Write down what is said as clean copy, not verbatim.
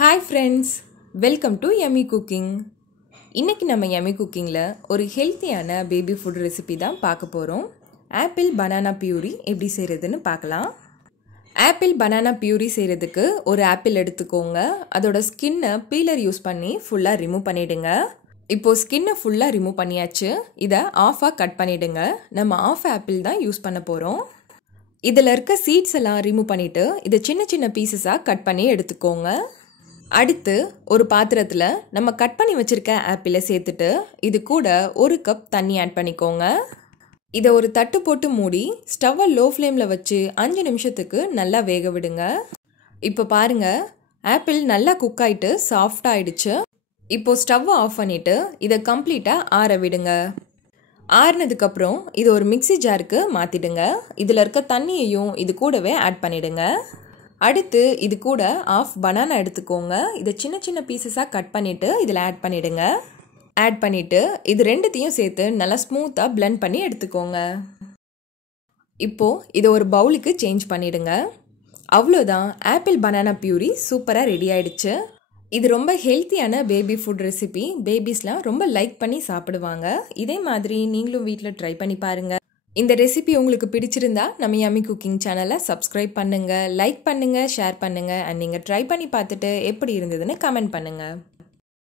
Hi friends, welcome to yummy cooking. இன்றைக்கி நம்ம yummy குக்கிங்கில் ஒரு ஹெல்த்தியான பேபி ஃபுட் ரெசிபி தான் பார்க்க போகிறோம். ஆப்பிள் பனானா பியூரி எப்படி செய்கிறதுன்னு பார்க்கலாம். ஆப்பிள் பனானா பியூரி செய்கிறதுக்கு ஒரு ஆப்பிள் எடுத்துக்கோங்க. அதோட ஸ்கின்னை பீலர் யூஸ் பண்ணி ஃபுல்லாக ரிமூவ் பண்ணிவிடுங்க. இப்போது ஸ்கின்னை ஃபுல்லாக ரிமூவ் பண்ணியாச்சு. இதை ஆஃபாக கட் பண்ணிவிடுங்க. நம்ம ஆஃப் ஆப்பிள் தான் யூஸ் பண்ண போகிறோம். இதில் இருக்க சீட்ஸ் எல்லாம் ரிமூவ் பண்ணிவிட்டு இதை சின்ன சின்ன பீசஸாக கட் பண்ணி எடுத்துக்கோங்க. அடுத்து ஒரு பாத்திரத்தில் நம்ம கட் பண்ணி வச்சுருக்க ஆப்பிளை சேர்த்துட்டு இது கூட 1 கப் தண்ணி ஆட் பண்ணிக்கோங்க. இதை ஒரு தட்டு போட்டு மூடி ஸ்டவ்வை லோ ஃப்ளேமில் வச்சு 5 நிமிஷத்துக்கு நல்லா வேக விடுங்க. இப்போ பாருங்கள், ஆப்பிள் நல்லா குக் ஆகிட்டு சாஃப்டாக ஆயிடுச்சு. இப்போது ஸ்டவ்வை ஆஃப் பண்ணிவிட்டு இதை கம்ப்ளீட்டாக ஆற விடுங்க. ஆறினதுக்கப்புறம் இது ஒரு மிக்ஸி ஜாருக்கு மாற்றிடுங்க. இதில் இருக்க தண்ணியையும் இது கூடவே ஆட் பண்ணிவிடுங்க. அடுத்து இது கூட ஆஃப் பனானா எடுத்துக்கோங்க. இதை சின்ன சின்ன பீசஸாக கட் பண்ணிவிட்டு இதில் ஆட் பண்ணிவிடுங்க. ஆட் பண்ணிவிட்டு இது ரெண்டுத்தையும் சேர்த்து நல்லா ஸ்மூத்தாக பிளெண்ட் பண்ணி எடுத்துக்கோங்க. இப்போது இதை ஒரு பவுலுக்கு சேஞ்ச் பண்ணிவிடுங்க. அவ்வளோதான், ஆப்பிள் பனானா பியூரி சூப்பராக ரெடி ஆகிடுச்சு. இது ரொம்ப ஹெல்த்தியான பேபி ஃபுட் ரெசிபி. பேபிஸ்லாம் ரொம்ப லைக் பண்ணி சாப்பிடுவாங்க. இதே மாதிரி நீங்களும் வீட்டில் ட்ரை பண்ணி பாருங்கள். இந்த ரெசிபி உங்களுக்கு பிடிச்சிருந்தா நம்ம யம்மி குக்கிங் சேனலை சப்ஸ்கிரைப் பண்ணுங்கள், லைக் பண்ணுங்கள், ஷேர் பண்ணுங்கள். அண்ட் நீங்கள் ட்ரை பண்ணி பார்த்துட்டு எப்படி இருந்ததுன்னு கமெண்ட் பண்ணுங்கள்.